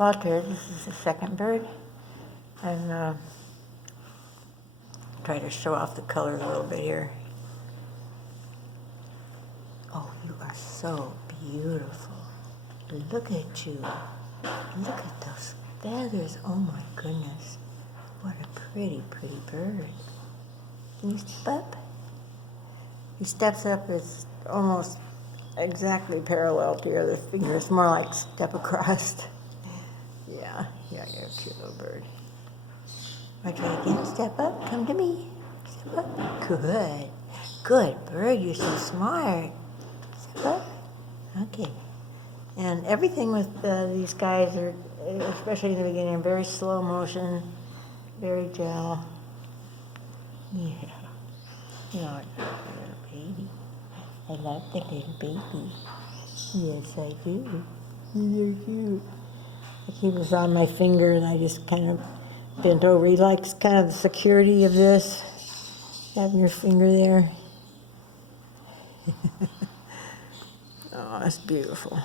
Walter, this is the second bird, and try to show off the colors a little bit here. Oh, you are so beautiful. Look at you. Look at those feathers. Oh my goodness. What a pretty, pretty bird. Can you step up? He steps up, it's almost exactly parallel to your other finger. It's more like step across. Yeah, you're a cute little bird. Want to try again? Step up, come to me. Step up. Good. Good bird, you're so smart. Step up. Okay. And everything with these guys are, especially in the beginning, very slow motion, very gentle. Yeah. You know, little baby. I love the little baby. Yes, I do. You're cute. He was on my finger, and I just kind of bent over. He likes kind of the security of this, having your finger there. Oh, that's beautiful.